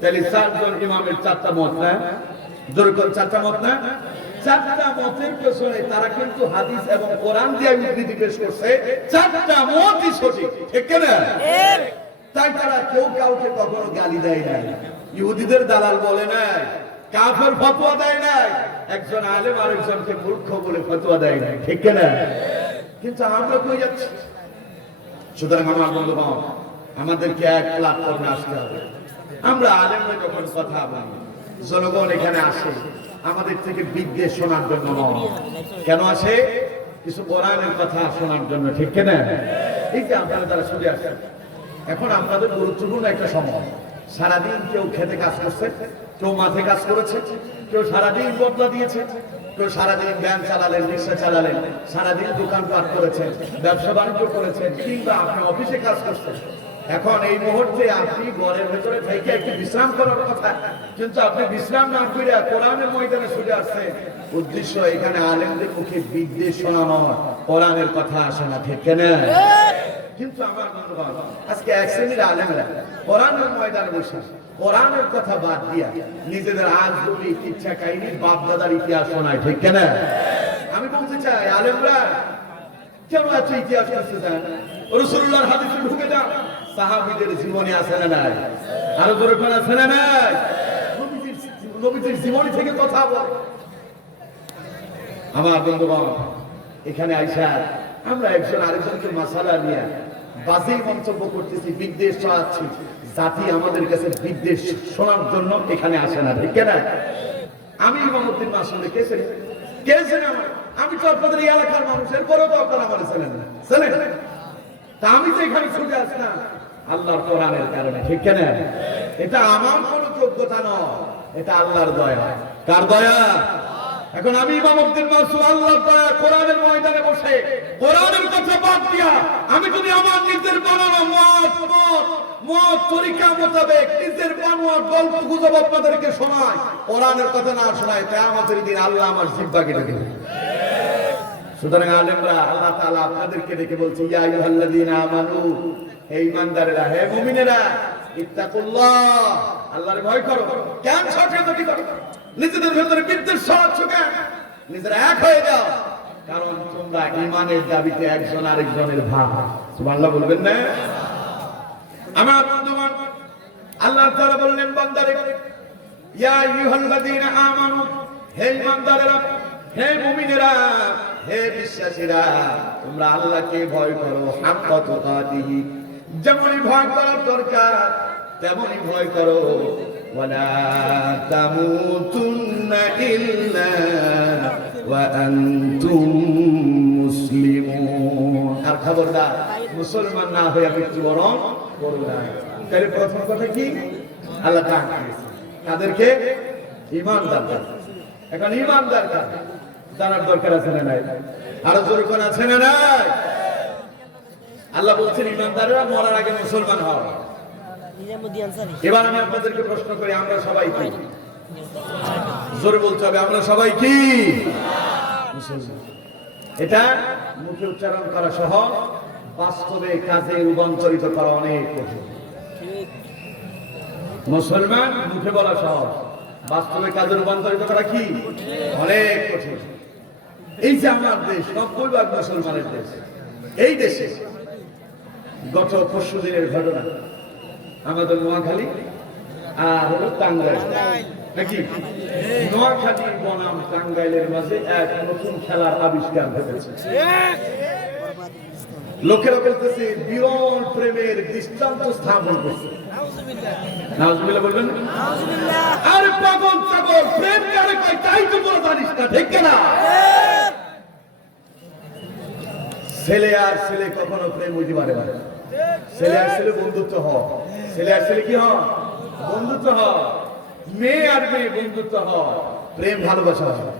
তাহলে চারজন ইমামের চারটা মত না? যেরকম চারটা মত না? চারটা মতের পেছনে তারা কিন্তু হাদিস এবং কোরআন দিয়ে উদ্ধৃতি পেশ করছে, চারটা মতই সঠিক, ঠিক না? তাই তারা কেউ কাউকে কখনো গালি দেয় নাই, ইহুদিদের দালাল বলে নাই, কাফের ফতোয়া দেয় নাই, একজন আলেম আরেকজনকে মূর্খ বলে ফতোয়া দেয় নাই, ঠিক না? কিন্তু আমরা কই যাচ্ছি? সুতরাং আমার বন্ধুগণ, আমাদেরকে এক প্ল্যাটফর্মে আসতে হবে। আমরা আলেমরা যখন কথা বলি, জনগণ এখানে আসে আমাদের থেকে বিদ্বেষ শোনার জন্য নয়। কেন আসে? কিছু কোরআনের কথা শোনার জন্য, ঠিক না? এই যে আপনারা তারা শুনে আসেন, এখন আপনাদের গুরুত্বপূর্ণ একটা সময়। সারাদিন কেউ খেতে কাজ করছে, কেউ মাঠে কাজ করেছে, কেউ সারাদিন বদলা দিয়েছে, কেউ সারাদিন ব্যাংক চালালেন, রিক্সা চালালেন, সারাদিন দোকানপাট করেছেন, ব্যবসা বাণিজ্য করেছেন, কিংবা আপনি অফিসে কাজ করছেন। এখন এই মুহূর্তে আপনি ঘরের ভেতরে থেকে একটু বিশ্রাম করার কথা, কিন্তু আপনি বিশ্রাম না করে কোরআনের ময়দানে ছুটে আসছেন। উদ্দেশ্য এখানে আলেমদের মুখে বিদ্বেষ শোনানো, কোরআনের কথা আসে না, ঠিক না? কিন্তু আমার বন্ধুগণ, আজকে এক শ্রেণীর আলেমরা কোরআনের ময়দানে বসে কোরআনের কথা বাদ দিয়া নিজেদের আজগুবি ইচ্ছা কাহিনী বাপ দাদার ইতিহাস শোনায়, ঠিক না? আমি বলতে চাই, আলেমরা কেন এত ইতিহাস করতে চান? রাসূলুল্লাহর হাদিসে ঢুকে যান, সাহাবীদের জীবনে আছে না নাই? আরো জোরে কোন আছে না নাই? নবীজির জীবনী থেকে কথা বল। আমার বন্ধুগণ, এখানে আইসা আমরা একজন আরেকজনকে মাসালা নিয়ে বাজে মন্তব্য করতেছি, বিদ্বেষ ছড়াচ্ছি। জাতি আমাদের কাছে বিদ্বেষ শোনার জন্য এখানে আসে না, ঠিক না? আমি ইমামউদ্দিন মাসুদকে কে চেনে? আমি তো আপনাদের এই এলাকার মানুষ, এরপরেও তো আপনারা আমার চেনেন না, চেনেন? তা আমি তো এখানে ছুটে আসি না আল্লাহর কোরআনের কারণে, ঠিক না? এটা আমার কোনো যোগ্যতা নয়, এটা আল্লাহর দয়া। কার দয়া? এখন আমি ইমামউদ্দিন মাসুদ আল্লাহর দয়া, কোরআনের ময়দানে বসে কোরআনের কথা বাদ দিয়া আমি যদি আমার নিজের বানানো মত তরিকা মোতাবেক নিজের বানোয়ার গল্প গুজব আপনাদেরকে শোনায়, কোরআনের কথা না শোনায়, কিয়ামতের দিন আল্লাহ আমার জিহ্বা কেটে দেবে। সুতরাং আলেমরা, আল্লাহ তাআলা আপনাদেরকে ডেকে বলছে, ইয়া আইয়ুহাল্লাযীনা আমানু, হে ঈমানদারেরা, হে মুমিনেরা, ইত্তাকুল্লাহ, আল্লাহর ভয় করো। কেন সচেতন করো? নিজেদের ভিতরে বিদ্বেষ ছড়াচ্ছ কেন? নিজেরা এক হয়ে যাও, কারণ তোমরা ঈমানের দাবিতে একজন আরেকজনের ভাই। সুবহানাল্লাহ বলবেন না? আমার বন্ধুগণ, আল্লাহ তাআলা বললেন বান্দারে, ইয়া আইয়ুহাল্লাযীনা আমানু, হে ঈমানদারেরা, হে মুমিনেরা, হে বিশ্বাসীরা, তোমরা আল্লাহকে ভয় করো, হাক্কা তুকাতিহি, যেমনই ভয় করার দরকার তেমনই ভয় করো। ওয়ালা তামুতুন্না ইল্লা ওয়া আনতুম মুসলিমুন। আর খবরদার, মুসলমান না হয়ে মৃত্যুবরণ করো না। তাহলে প্রথম কথা কি? আল্লাহ তাআলা তাদেরকে ঈমানদার। এখন ঈমানদার কারা জানার দরকার আছে না নাই? আরো জোরে কোন আছে না নাই? আল্লাহ বলছেন ঈমানদাররা মরার আগে মুসলমান হও। এবার আমি আপনাদেরকে প্রশ্ন করি, আমরা সবাই কি? জোরে বলতে হবে, আমরা সবাই কি মুসলমান? এটা মুখে উচ্চারণ করা সহজ, বাস্তবে কাজে রূপান্তরিত করা অনেক কঠিন। মুসলমান মুখে বলা সহজ, বাস্তবে কাজে রূপান্তরিত করা কি অনেক কঠিন। এই যে আমার দেশ 90% মুসলমানের দেশ, এই দেশে গত পরশু দিনের ঘটনা, আমাদের নোয়াখালী আর হলো টাঙ্গাইল নাকি? নোয়াখালী বনাম টাঙ্গাইলের মাঝে এক নতুন খেলার আবিষ্কার হয়েছে। লোকেরা বলতেছে বিরল প্রেমের দৃষ্টান্ত স্থাপন করছে। নাউজুবিল্লাহ বলবেন? আরে পাগল ছাগল, প্রেম কারে কয় তাই তো বড় জানিস না, ঠিক না? ছেলে আর ছেলে কখনো প্রেম হইতে পারে না। ছেলে আর ছেলে বন্ধুত্ব হয়, ছেলে আর ছেলে কি হয়? বন্ধুত্ব হয়। মেয়ে আর মেয়ে বন্ধুত্ব হয়, প্রেম ভালোবাসা হয়।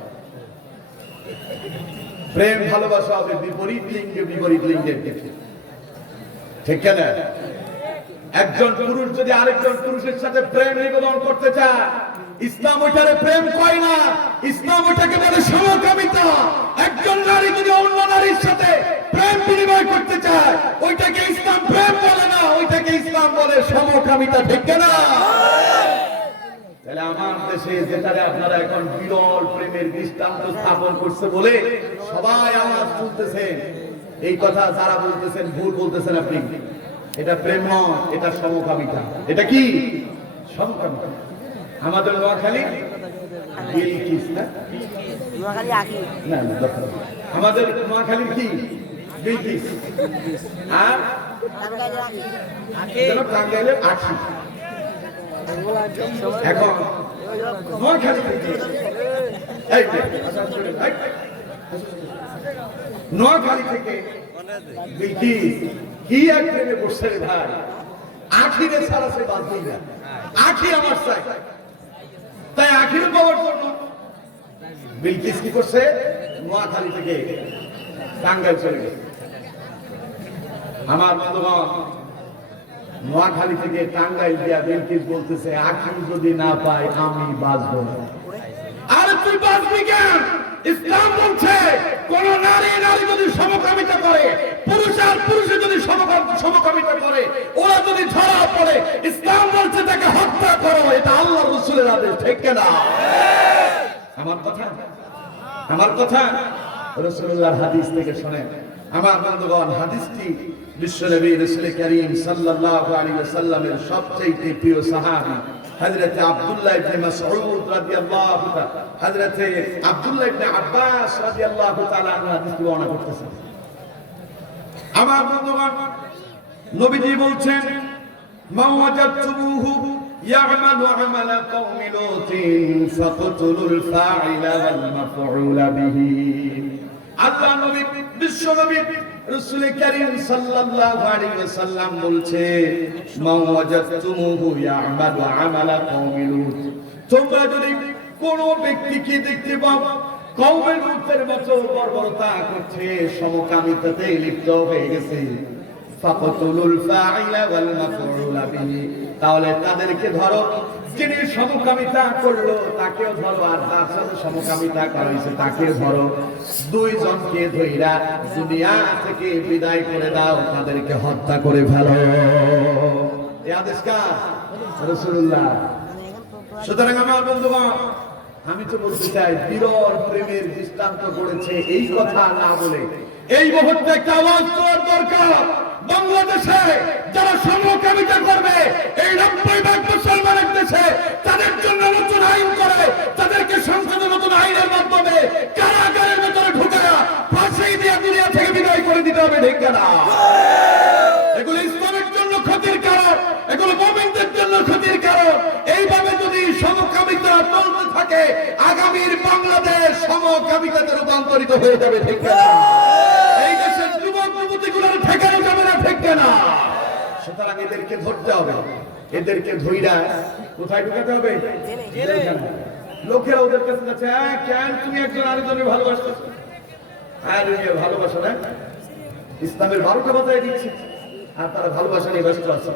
প্রেম ভালোবাসা হবে বিপরীত লিঙ্গে বিপরীত লিঙ্গের দিকে, ঠিক না? একজন পুরুষ যদি আরেকজন পুরুষের সাথে প্রেম নিবেদন করতে চায়, ইসলাম ওইটারে প্রেম কয় না, ইসলাম ওইটাকে বলে সমকামিতা। একজন নারী যদি অন্য নারীর সাথে প্রেম বিনিময় করতে চায়, ওইটাকে ইসলাম প্রেম বলে না, ওইটাকে ইসলাম বলে সমকামিতা, ঠিক না? তাহলে আমার দেশে যেটারে আপনারা এখন বিরল প্রেমের দৃষ্টান্ত স্থাপন করছে বলে সবাই আওয়াজ তুলতেছেন, এই কথা যারা বলতেছেন ভুল বলতেছেন আপনি। এটা প্রেম নয়, এটা সমকামিতা। এটা কি? সমকামিতা। আমাদের নোয়াখালী বিলকিস না, নোয়াখালী আখি না, আমাদের নোয়াখালী কি বিলকিস আর টাঙ্গাইলের আখি। এখন নোয়াখালী থেকে নোয়াখালী থেকে বিলকিস কি এক প্রেমে বসছে রে ভাই, আখিরে ছাড়া সে বাঁচবেই না। আখি আমার চাই, তাই আখিরে পাওয়ার জন্য বিলকিস কি করছে? নোয়াখালী থেকে টাঙ্গাইল চলে গেছে। আমার বন্ধুগণ, নোয়াখালী থেকে টাঙ্গাইল দিয়া বিলকিস বলতেছে আখি যদি না পাই আমি বাঁচবো না। আরে তুই বাঁচবি কেন? ইসলাম বলছে কোন নারী নারী যদি সমকামিতা করে, পুরুষ আর পুরুষে যদি সমকামিতা করে, ওরা যদি ধরা পড়ে, ইসলাম বলছে তাকে হত্যা করো। এটা আল্লাহর রাসূলের আদেশ, ঠিক না? আমার কথা রাসূলুল্লাহর হাদিস থেকে শুনেন। আমার বন্ধুগণ, হাদিসটি বিশ্বনবী রাসূল করিম সাল্লাল্লাহু আলাইহি ওয়াসাল্লামের সবচেয়ে প্রিয় সাহাবী হযরত আব্দুল্লাহ ইবনে মাসউদ রাদিয়াল্লাহু তাআলা, হযরত আব্দুল্লাহ ইবনে আব্বাস রাদিয়াল্লাহু তাআলা হাদিসটি বর্ণনা করতেছেন। আমার বন্ধুগণ, নবীজি বলছেন মা ওয়াজাদতুমুহু ইয়ামালু আমালা কওমি লুতিন ফাকতুলুল ফাইলা ওয়াল মাফউলা বিহি। আল্লাহ নবী বিশ্বনবী রাসূল করিম সাল্লাল্লাহু আলাইহি ওয়াসাল্লাম বলছে মা ওয়াজাদতুমুহু ইয়ামালু আমালা কওমি লুত, তোমরা যদি কোন ব্যক্তিকে দেখতে পাও কওমে লুতের মতো বর্বরতা করছে, সমকামিতাতে লিপ্ত হয়ে গেছে, ফাকতুলুল ফাইলা ওয়াল মাফউলা বিহি, তাহলে তাদেরকে ধরো। যিনি সমকামিতা করলো তাকেও ধরো, আর তার সাথে সমকামিতা করাইছে তাকেও ধরো। দুইজনকে ধইরা দুনিয়া থেকে বিদায় করে দাও, তাদেরকে হত্যা করে ফেলো। এই আদেশ কার? রাসূলুল্লাহ। সুতরাং আমার বন্ধুগণ, আমি তো বলতে চাই বিরল প্রেমের দৃষ্টান্ত করেছে এই কথা না বলে এই মুহূর্তে একটা আওয়াজ তোলার দরকার। বাংলাদেশে যারা সমকামিতা করবে, এই 90% মুসলমানের দেশে, তাদের জন্য নতুন আইন করে, তাদেরকে সংসদে নতুন আইনের মাধ্যমে কারাগারের ভেতরে ঢুকায়া ফাঁসি দিয়ে দুনিয়া থেকে বিদায় করে দিতে হবে, ঠিক না? এগুলো ইসলামের জন্য ক্ষতির কারণ, এগুলো মুমিনদের জন্য ক্ষতির কারণ। এইভাবে যদি সমকামিতা চলতে থাকে, আগামীর বাংলাদেশ সমকামিতাতে রূপান্তরিত হয়ে যাবে, ঠিক না? এই দেশের যুবক যুবতীগুলোর ঠেকানো যাবে না, ঠিক না? সুতরাং এদেরকে ধরতে হবে, এদেরকে ধইরা কোথায় ঢুকাতে হবে? লোকেরা ওদের কাছে যাচ্ছে, কেন তুমি একজন আরেকজনের ভালোবাসো? আর ভালোবাসা না, ইসলামের 12টা বাজায় দিচ্ছে, আর তারা ভালোবাসা নিয়ে ব্যস্ত আছে।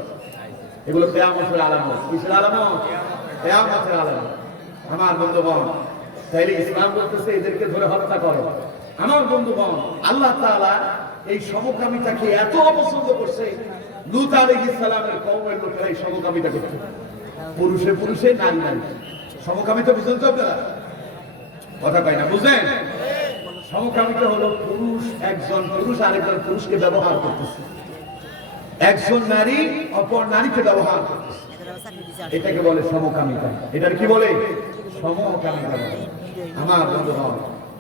এগুলো কিয়ামতের আলামত। কিসের আলামত? কিয়ামতের আলামত। আমার বন্ধুগণ, তাইলে ইসলাম বলতেছে এদেরকে ধরে হত্যা করো। আমার বন্ধুগণ, আল্লাহ তাআলা এই সমকামিতাকে এত অপছন্দ করছে, লূত আলাইহিস সালামের কওমের লোকেরা এই সমকামিতা করত। পুরুষে পুরুষে, নারী নারী। সমকামিতা বুঝেন তো আপনারা? কথা কয় না, বুঝেন? সমকামিতা হলো পুরুষ একজন পুরুষ আরেকজন পুরুষকে ব্যবহার করতেছে। একজন নারী অপর নারীকে ব্যবহার করতেছে, এটাকে বলে সমকামিতা। এটার কি বলে? সমকামিতা। আমার বন্ধুগণ,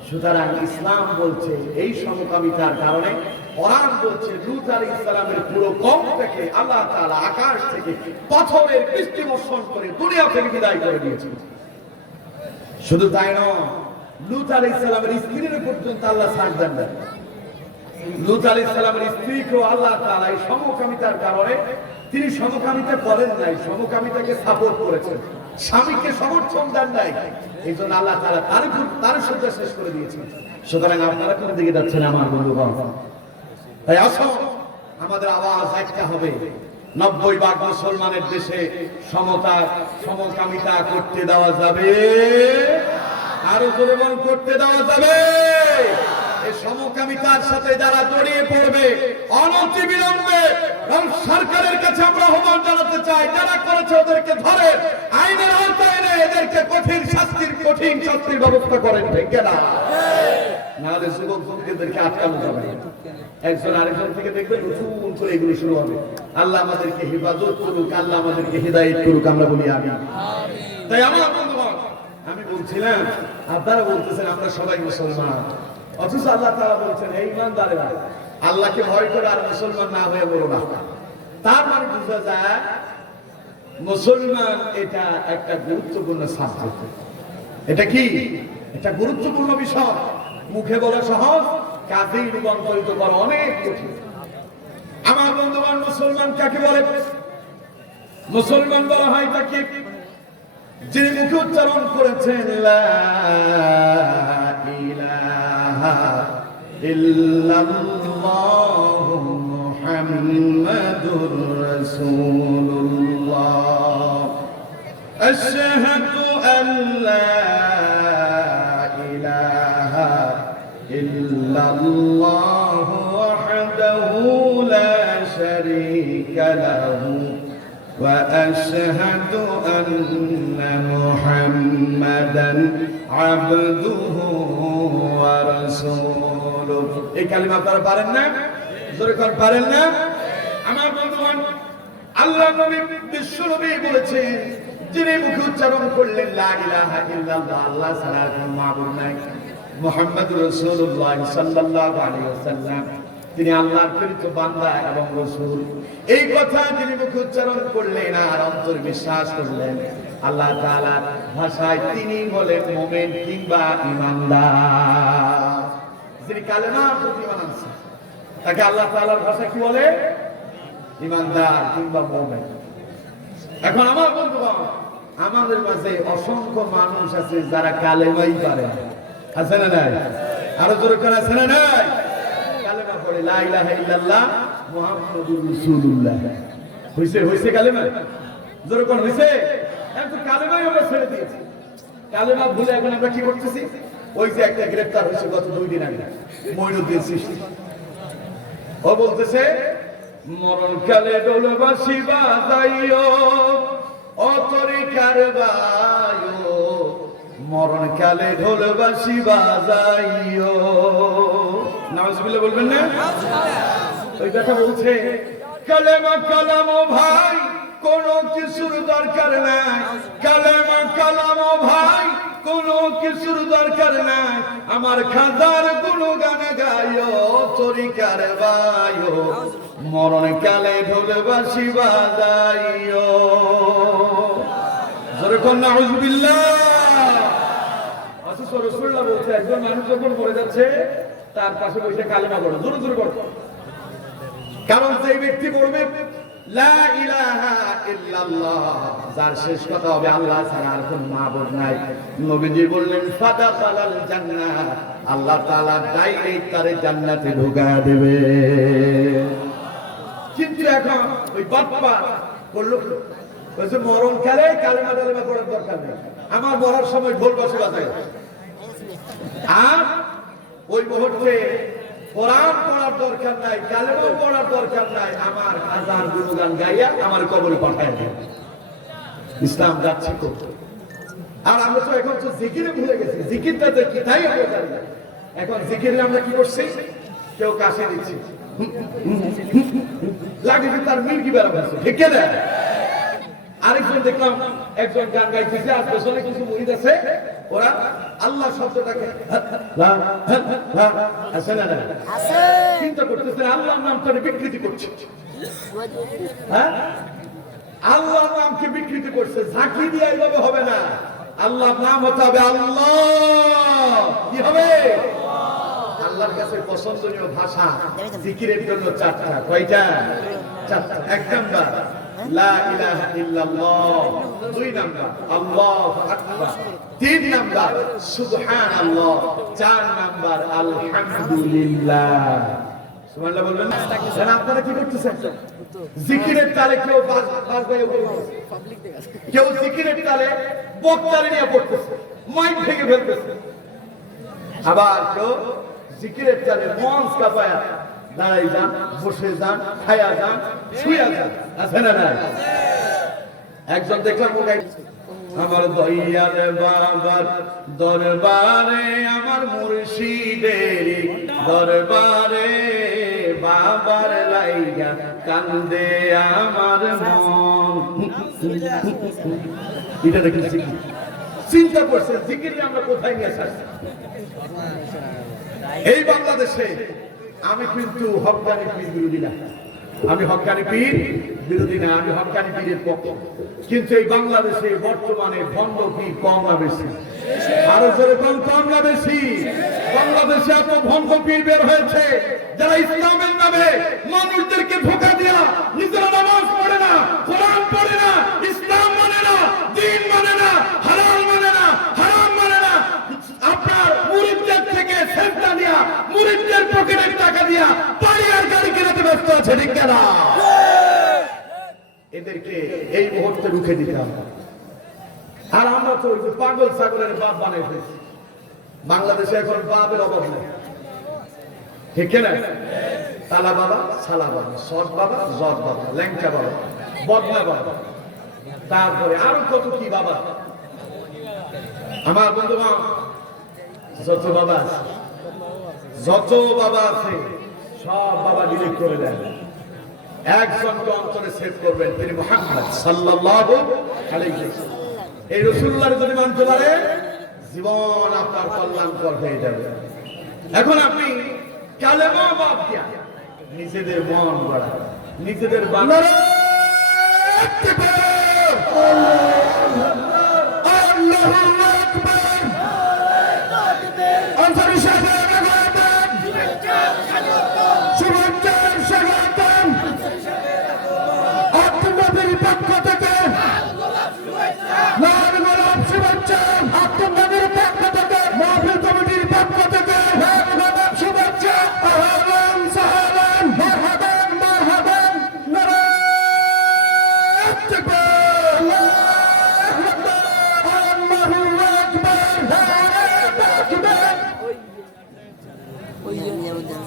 সুতরাং ইসলাম বলছে এই সমকামিতার কারণে কোরআন বলছে লূত আলাইহিস সালামের পুরো কওম থেকে আল্লাহ তাআলা আকাশ থেকে পাথরের বৃষ্টি বর্ষণ করে দুনিয়া থেকে বিদায় করে দিয়েছেন। শুধু তাই নয়, লূত আলাইহিস সালামের স্ত্রীর পর্যন্ত আল্লাহ ছাড় দেন না। লূত আলাইহিস সালামের স্ত্রীকেও আল্লাহ তাআলা এই সমকামিতার কারণে, তিনি সমকামিতা করেন নাই, সমকামিতাকে সাপোর্ট করেছেন, স্বামীকে সমর্থন দেন নাই, এই জন্য আল্লাহ তাআলা তার সাথে শেষ করে দিয়েছেন। সুতরাং আপনারা কোন দিকে যাচ্ছেন আমার বন্ধুগণ? তাই আসুন আমাদের আওয়াজ একটা হবে, 90% মুসলমানের দেশে সমকামিতা করতে দেওয়া যাবে, আরো জোরে বল করতে দেওয়া যাবে। এই সমকামিতার সাথে যারা জড়িয়ে পড়বে অনতিবিলম্বে সরকারের কাছে আমরা আহ্বান জানাতে চাই, যারা করেছে ওদেরকে ধরে আইনের আওতায় এনে এদেরকে কঠিন শাস্তির ব্যবস্থা করেন, ঠিক না? নাহলে যুবকদেরকে আটকানো যাবে। একজন আরেকজন থেকে দেখবেন নতুন করে এগুলো শুরু হবে। আল্লাহ আমাদেরকে হেফাজত করুক, আল্লাহ আমাদেরকে হেদায়েত করুক, আমরা বলি আমিন। তাই আমার বন্ধুগণ, আমি বলছিলাম আপনারা বলতেছেন আমরা সবাই মুসলমান, অথচ আল্লাহ তাআলা বলছেন এই ইমানদারেরা আল্লাহকে ভয় করে আর মুসলমান না হয়ে বলো না। তার মানে বোঝা যায় মুসলমান এটা একটা গুরুত্বপূর্ণ সাবজেক্ট। এটা কি? এটা গুরুত্বপূর্ণ বিষয়। মুখে বলা সহজ, কাজে রূপান্তরিত করা অনেক কঠিন। আমার বন্ধুগণ, মুসলমান কাকে বলে? মুসলমান বলা হয় তাকে যিনি মুখে উচ্চারণ করেছেন লা ইলাহা ইল্লাল্লাহু মুহাম্মাদুর রাসূলুল্লাহ, আশহাদু আল্লা ইলাহা ইল্লাল্লাহু ওয়াহদাহু লা শারীকা লাহু وأشهد أن محمدا عبده ورسوله। এই কালিমা আপনারা পারেন না? জোরে করে পারেন না? আমার বন্ধুগণ, আল্লাহ নবী বিশ্বনবী বলেছেন যিনি মুখে উচ্চারণ করলেন লা ইলাহা ইল্লাল্লাহ, আল্লাহ ছাড়া কোনো মাবুদ নাই, মুহাম্মদুর রাসূলুল্লাহ সাল্লাল্লাহু আলাইহি ওয়াসাল্লাম তিনি আল্লাহর প্রেরিত বান্দা এবং রাসূল, এই কথা যিনি মুখে উচ্চারণ করলেন আর অন্তর বিশ্বাস করলেন, আল্লাহ তাআলার ভাষায় তিনি হলেন মুমিন কিংবা ঈমানদার। যিনি কালেমা প্রতি ঈমান আনছে তাকে আল্লাহ তাআলার ভাষায় কি বলে? ঈমানদার কিংবা মুমিন। এখন আমার বন্ধুগণ, আমাদের মাঝে অসংখ্য মানুষ আছে যারা কালেমাই পারে, আছে না নাই? আরো জোরে করে আছে না নাই? কালেমা পড়ে লা ইলাহা ইল্লাল্লাহ মুহাম্মাদুর রাসূলুল্লাহ, হইছে কালেমা? জোরে কোন হইছে? এখন কালেমাই আমরা ছেড়ে দিয়েছি, কালেমা ভুলে এখন আমরা কি করতেছি? ওই যে একটা গ্রেফতার হয়েছে গত 2 দিন আগে, মঈনুদ্দিন চিশতি, ও বলতেছে মরণ কালে ডোলবাসী বাজাইও ও তরিকার বায়ো, মরণ কালে ঢোলবাসী বাজাইও। নাউজুবিল্লাহ বলবেন না? ওই কথা বলছে কালেমা কালামো ভাই কোনো কিছুর দরকার নাই, কালেমা কালামো ভাই কোনো কিছুর দরকার নাই, আমার খাজার গুণগান গাইও তরিকার বায়ো, মরণ কালে ঢোলবাসী বাজাইও। জোরে কোন নাউজুবিল্লাহ। অথচ রাসূলুল্লাহ বলছে একজন মানুষ যখন মরে যাচ্ছে তার পাশে বসে কালেমা পড়ো, জোরে জোরে পড়ো, কারণ সেই ব্যক্তি বলবে লা ইলাহা ইল্লাল্লাহ, যার শেষ কথা হবে আল্লাহ ছাড়া আর কোনো মাবুদ নাই। নবীজি বললেন ফাদাখালাল জান্নাহ, আল্লাহ তাআলা ডাইরেক্ট তারে জান্নাতে ঢোকায় দেবে। কিন্তু এখন ওই বাপ্পা বলল বলছে মরণ কালে কালেমা টালেমা পড়ার দরকার নেই, আমার মরার সময় ঢোল বাজে বাজায়, আর ওই মুহূর্তে কোরআন পড়ার দরকার নাই, কালেমা পড়ার দরকার নাই, আমার হাজার গুণগান গাইয়া আমার কবরে পাঠায় দেয়। ইসলাম যাচ্ছে করতে। আর আমরা তো এখন তো জিকিরে ভুলে গেছি, জিকিরটা তো কি তাই আমরা জানি না। এখন জিকিরে আমরা কি করছি? কেউ কাশি দিচ্ছে, লাগে যে তার মির্গি বেড়া বলছে, ঠিক না? আরেকজন দেখলাম একজন গান গাইতেছে, আর পেছনে কিছু মুরিদ আছে, ওরা আল্লাহ শব্দটাকে আছে না চিন্তা করতেছে, আল্লাহর নামটা বিকৃতি করছে। হ্যাঁ, আল্লাহর নামকে বিকৃতি করছে, ঝাঁকি দিয়ে এইভাবে হবে না। আল্লাহর নাম হতে হবে আল্লাহ। কি হবে? আল্লাহর কাছে পছন্দনীয় ভাষা জিকিরের জন্য চারটা। কয়টা? চারটা। এক নাম্বার লা ইলাহা ইল্লাল্লাহ, দুই নাম্বার আল্লাহু আকবার, তিন নাম্বার সুবহানাল্লাহ, চার নাম্বার আলহামদুলিল্লাহ। সুবহানাল্লাহ বলবেন না? জানেন আপনারা কি করতেছেন? জিকিরের তালে কেউ বাজ বাজায় পড়তেছে, কেউ জিকিরের তালে বক্তারে নিয়ে পড়তেছে, মাইক ভেঙে ফেলতেছে, আবার কেউ জিকিরের তালে মঞ্চ কাঁপায়া দাঁড়াই যান, বসে যান, খায়া যান, শুয়া যান, আছে না না? একজন দেখলাম আমার দয়াল বাবার দরবারে, আমার মুর্শিদের দরবারে, বাবার লাইগা কান্দে আমার মন। এটা দেখি চিন্তা করছে জিকির আমরা কোথায় নিয়ে আসছি। এই বাংলাদেশে আমি কিন্তু হক্কানি পীর বিরোধী না, আমি হক্কানি পীর বিরোধী না, আমি হক্কানি পীরের পক্ষে। কিন্তু এই বাংলাদেশে বর্তমানে ভণ্ড পীর কম না বেশি? আরো জোরে কম না বেশি? বাংলাদেশে এত ভণ্ড পীর বের হয়েছে যারা ইসলামের নামে মানুষদেরকে ধোঁকা দিয়া নিজেরা নামাজ পড়ে না, কোরআন পড়ে না, ইসলাম মানে না, দ্বীন মানে না, হালাল মানে না, হারাম মানে না, আপনার মুরিদদের থেকে সেন্টা দিয়া, মুরিদদের পকেটের টাকা দিয়া বাড়ি আর গাড়ি কিনাতে ব্যস্ত আছে, ঠিক না? এদেরকে এই মুহূর্তে রুখে দিতে হবে। আর আমরা তো ওই যে পাগল ছাগলের বাপ বানাই ফেলছি। বাংলাদেশে এখন বাপের অভাব নেই, ঠিক না? তালা বাবা, সালা বাবা, সৎ বাবা, জট বাবা, ল্যাংচা বাবা, বদনা বাবা, তারপরে আরো কত কি বাবা। আমার বন্ধুগণ, যত বাবা আছে, যত বাবা আছে, সব বাবা ডিলিট করে দেন। একজনকে অন্তরে সেভ করবেন, তিনি মুহাম্মদ সাল্লাল্লাহু আলাইহি ওয়াসাল্লাম। এই রাসূলুল্লাহর যদি মানতে পারে, জীবন আপনার কল্যাণকর হয়ে যাবে। এখন আপনি কালেমা বাদ দিয়া নিজেদের মন গড়া, নিজেদের বানানো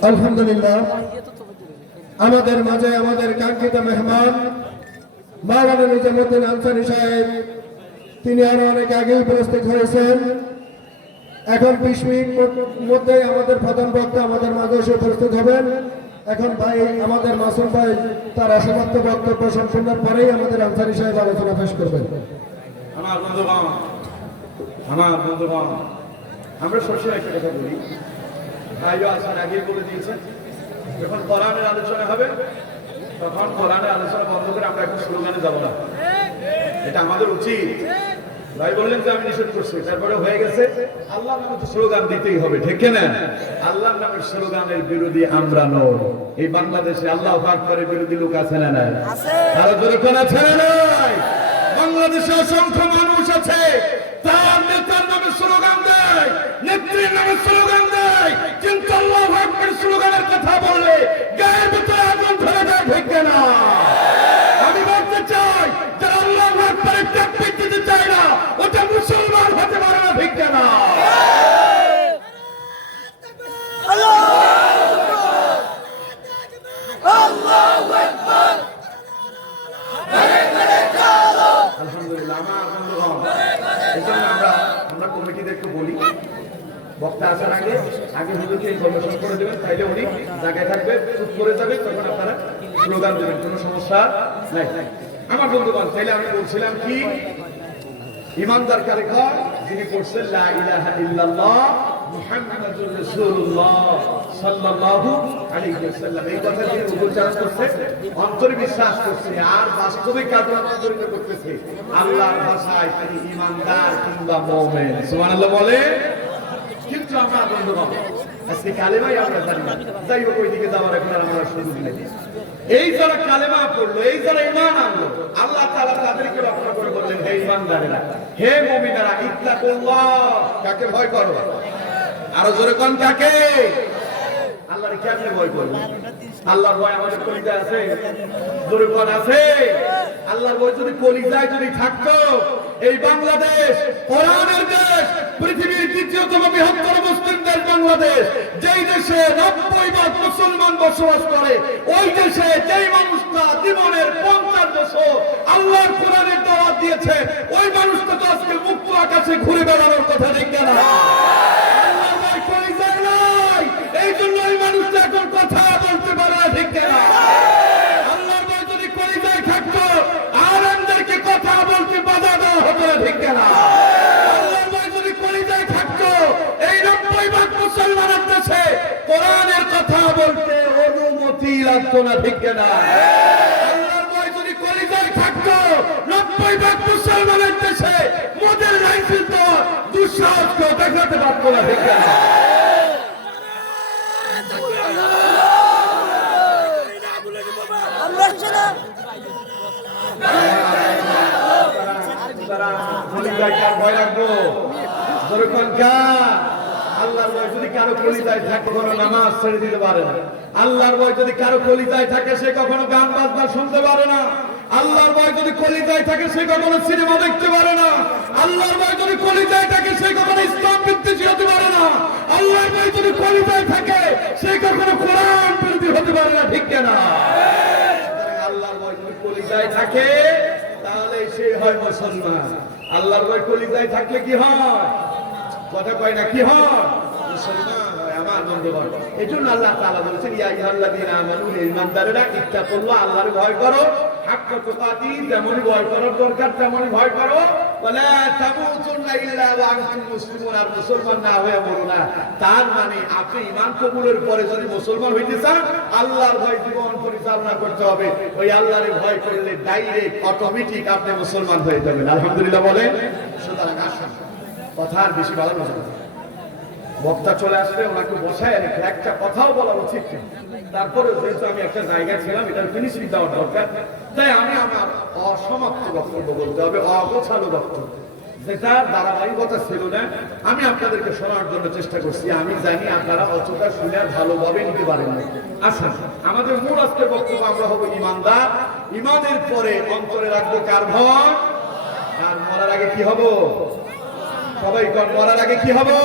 আলহামদুলিল্লাহ। আমাদের মাঝে আমাদের কাঙ্ক্ষিত মেহমান মাওলানা নিজামুদ্দিন আনসারী সাহেব, তিনি আরো অনেক আগেই উপস্থিত হয়েছেন। এখন 20 মিনিট মধ্যে আমাদের প্রধান বক্তা আমাদের মাঝে এসে উপস্থিত হবেন। এখন ভাই আমাদের মাসুম ভাই তার অসমাপ্ত বক্তব্য সম্পূর্ণের পরেই আমাদের আনসারী সাহেব আলোচনা পেশ করবেন। আমার বন্ধুগণ, আমরা সবসময় একটা কথা বলি, ভাইও আসার আগে বলে দিয়েছেন, যখন কোরআনের আলোচনা হবে তখন কোরআনের আলোচনা বন্ধ করে আমরা একটা স্লোগানে যাব না, এটা আমাদের উচিত। ভাই বললেন যে আমি নিষেধ করছি, তারপরে হয়ে গেছে আল্লাহর নামে তো স্লোগান দিতেই হবে, ঠিক না? আল্লাহর নামের স্লোগানের বিরোধী আমরা নই। এই বাংলাদেশে আল্লাহু আকবারের বিরোধী লোক আছে না নাই? আর যখন আছে না নাই? বাংলাদেশে অসংখ্য মানুষ আছে তার নেতার নামে স্লোগান দেয়, নেত্রীর নামে স্লোগান দেয়, কিন্তু আল্লাহু আকবার স্লোগানের কথা বললে গায়ের ভিতরে আগুন ধরে যায়, ঠিক না? আমি বলতে চাই যারা আল্লাহু আকবারের তাকবীর দিতে চায় না, ওটা মুসলমান হতে পারে না, ঠিক না? আলহামদুলিল্লাহ। আমার বন্ধুগণ, এই জন্য আমরা কমিটিদেরকে বলি, বক্তা আসার আগে আগে হুজুরকে ইনফরমেশন করে দেবেন, তাইলে উনি জায়গায় থাকবে, চুপ করে যাবে, তখন আপনারা স্লোগান দেবেন, কোনো সমস্যা নাই। আমার বন্ধুগণ, তাইলে আমি বলছিলাম কি, ইমানদার কারে কয়? যিনি পড়ছেন লা ইলাহা ইল্লাল্লাহ মুহাম্মাদুর রাসূলুল্লাহ সাল্লাল্লাহু আলাইহি ওয়াসাল্লাম, এই কথা যিনি উচ্চারণ করছে, অন্তরে বিশ্বাস করছে, আর বাস্তবে কাজে আচরণ করতেছে, আল্লাহর ভাষায় তিনি ইমানদার কিংবা মুমিন। সুবহানাল্লাহ বলে। কিন্তু আমার বন্ধুগণ, আজকে কালেমাই আমরা জানি না। যাই হোক, ওইদিকে যাওয়ার এখন আমরা সুযোগ নেই। এই যারা কালেমা পড়লো, এই যারা ঈমান আনলো, আল্লাহ তাআলা তাদেরকে রক্ষা করে বললেন, হে ঈমানদারেরা, হে মুমিনেরা, ইত্তাকুল্লাহ, কাকে ভয় করো? আরো জোরে কোন কাকে? আল্লাহর কেমনে ভয় করব? আল্লাহর ভয় আমাদের কলিজায় আছে? জোরে কোন আছে? আল্লাহর ভয় যদি কলিজায় যদি থাকতো, এই বাংলাদেশ কোরআনের দেশ, পৃথিবীর দ্বিতীয়তম বৃহত্তর মুসলিম দেশ বাংলাদেশ, যেই দেশে 90% মুসলমান বসবাস করে, ওই দেশে যেই মানুষটা জীবনের 50 বছর আল্লাহর কোরআনের দাওয়াত দিয়েছে, ওই মানুষটা তো আজকে মুক্ত আকাশে ঘুরে বেড়ানোর কথা দেখে না। আল্লাহর ভয় কলিজায় নাই, এই জন্য ওই মানুষটা এখন কথা বলতে পারে না, ঠিক না? আল্লাহর ভয় যদি কলিজায় থাকতো, আলেমদেরকে কথা বলতে বাধা দেওয়া হতো না, ঠিক না? আল্লাহর ভয় যদি কলিজায় থাকতো, এই 90% মুসলমানের দেশে কোরআনের কথা বলতে অনুমতি লাগতো না, ঠিক না? আল্লাহর ভয় যদি কলিজায় থাকতো, 90% মুসলমানের দেশে মদের লাইসেন্স তো দুঃসাহস কেউ দেখাতে পারতো না, ঠিক না? ভয় রাখবো, আল্লাহর ভয় যদি কারো কলিজায় থাকে, কখনো নামাজ ছেড়ে দিতে পারে না। আল্লাহর ভয় যদি কারো কলিজায় থাকে, সে কখনো গান বাজনা শুনতে পারে না। আল্লাহর ভয় যদি কলিজায় থাকে, সে কখনো সিনেমা দেখতে পারে না। আল্লাহর ভয় যদি কলিজায় থাকে, সে কখনো ইসলাম বিদ্বেষী হতে পারে না। আল্লাহর ভয় যদি কলিজায় থাকে, সে কখনো কোরআন বিরোধী হতে পারে না, ঠিক না? আল্লাহর ভয় যদি কলিজায় থাকে, তাহলে সে হয় মুসলমান। আল্লাহর ভয় কলিজায় থাকলে কি হয়? কথা কয় না, কি হয়? মুসলমান হয়। আমার বন্ধুগণ, এজন্য আল্লাহ তাআলা বলেছেন, ইয়া আইয়ুহাল্লাযীনা আমানু, হে ঈমানদারেরা, ইত্তাকুল্লাহ, আল্লাহর ভয় করো, হাক্কা তুকাতি, যেমন ভয় করার দরকার তেমন ভয় করো, ওয়ালা তামুতুন্না ইল্লা ওয়া আনতুম মুসলিমুন, আর মুসলমান না হয়ে মরো না। তার মানে আপনি ঈমান কবুলের পরে যদি মুসলমান হইতে চান, আল্লাহর ভয় জীবন পরিচালনা করতে হবে। ওই আল্লাহর ভয় করলে ডাইরেক্ট অটোমেটিক আপনি মুসলমান হয়ে যাবেন। আলহামদুলিল্লাহ বলেন। সুতরাং আসুন, কথা আর বেশি ভালো না, বক্তা চলে আসলে ওনাকে বসায় রেখে একটা কথাও বলা উচিত নেই। তারপরে যেহেতু আমি একটা জায়গায় ছিলাম, এটার ফিনিশিং দেওয়া দরকার, তাই আমি আমার অসমাপ্ত বক্তব্য বলতে হবে, অগোছালো বক্তব্য, যেটা ধারাবাহিকতা ছিল না। আমি আপনাদেরকে শোনার জন্য চেষ্টা করছি। আমি জানি আপনারা অতটা শুনে ভালোভাবে নিতে পারেন না। আসুন, আমাদের মূল আজকের বক্তব্য, আমরা হবো ইমানদার। ইমানের পরে অন্তরে রাখবো কার ভয়? আর মরার আগে কি হবো? সবাই মরার আগে কি হবো?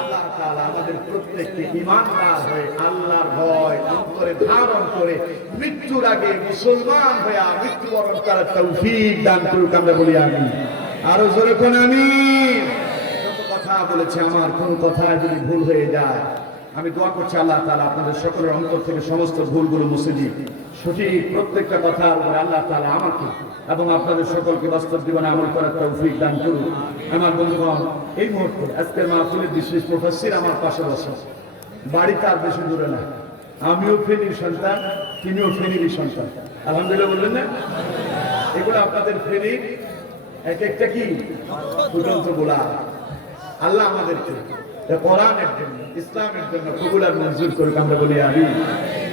আল্লাহ তাআলা আমাদের প্রত্যেককে ঈমানদার হয়ে আল্লাহর ভয় অন্তরে ধারণ করে মৃত্যুর আগে মুসলমান হয়ে মৃত্যুবরণ করার তৌফিক দান করুক, আমরা বলি আমিন। আরো জোরে কোন আমিন। যত কথা বলেছি, আমার কোন কথা যদি ভুল হয়ে যায়, আমি দোয়া করছি আল্লাহ তাআলা আপনাদের সকলের অন্তর থেকে সমস্ত ভুলগুলো মুছে দিন। সঠিক প্রত্যেকটা কথার উপরে আল্লাহ তাআলা আমাকে এবং আপনাদের সকলকে বাস্তব জীবনে আমল করার তৌফিক দান করুন। আমার বন্ধুগণ, এই মুহূর্তে আজকের মাহফিলের বিশেষ মুফাসসির আমার পাশে বসে, বাড়ি তার বেশি দূরে না। আমিও ফেনীর সন্তান, তিনিও ফেনীরই সন্তান। আলহামদুলিল্লাহ বললেন না? এগুলো আপনাদের ফেনীর এক একটা কি ফুটন্ত গোলা। আল্লাহ আমাদেরকে কোরআনের জন্য, ইসলামের জন্য কবুল আর মঞ্জুর করুক, আমরা বলি আমিন।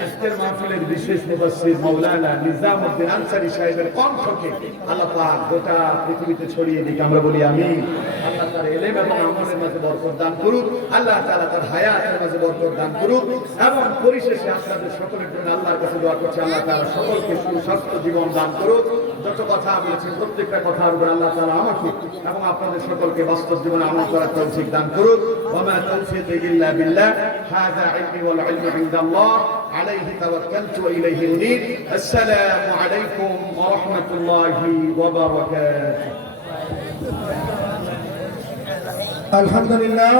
আজকের মাহফিলের বিশেষ মুফাসসির মাওলানা নিজামউদ্দিন আনসারী সাহেবের কণ্ঠকে আল্লাহ পাক গোটা পৃথিবীতে ছড়িয়ে দিক, আমরা বলি আমিন। আল্লাহ তার ইলম এবং আমলের মাঝে বরকত দান করুক, আল্লাহ তাআলা তার হায়াতের মাঝে বরকত দান করুক, এবং পরিশেষে আপনাদের সকলের জন্য আল্লাহর কাছে দোয়া করছি, আল্লাহ তাআলা সকলকে সুস্বাস্থ্য জীবন দান করুক। যত কথা বলেছেন প্রত্যেকটা কথার উপর আল্লাহ তাআলা আমাকে এবং আপনাদের সকলকে বাস্তব জীবনে আমল করার তৌফিক দান করুক। ওয়া মা তাওফীকি ইল্লা বিল্লাহ, হাযা ইলমি ওয়াল ইলমু ইনদাল্লাহ, আলাইহি তাওয়াক্কালতু ওয়া ইলাইহি উনীব। আসসালামু আলাইকুম ওয়া রাহমাতুল্লাহি ওয়া বারাকাতুহু। আলহামদুলিল্লাহ।